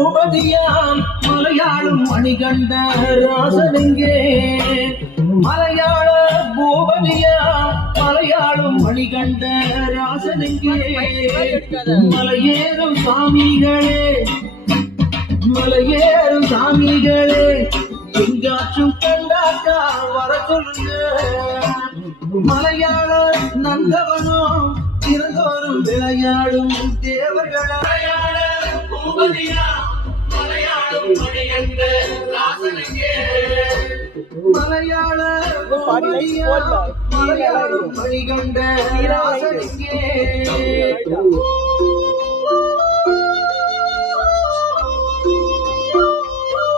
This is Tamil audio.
பூபதியாம் மலையாளும் மணிகண்ட ராசனெங்கே மலையாள பூபதியாம் மலையாளும் மணிகண்ட ராசனெங்கே மலையேறும் சாமிகளே மலையேறும் சாமிகளே எங்காச்சும் கண்டாக்கா வர சொல்லுங்க மலையாள நந்தவனும் திறந்தோறும் விளையாடும் தேவர்கள மலையாள பூபதியா மலையாளும் மணிகண்ட ராசனெங்கே மலையாள பூபதியா மலையாளும் மணிகண்ட ராசனெங்கே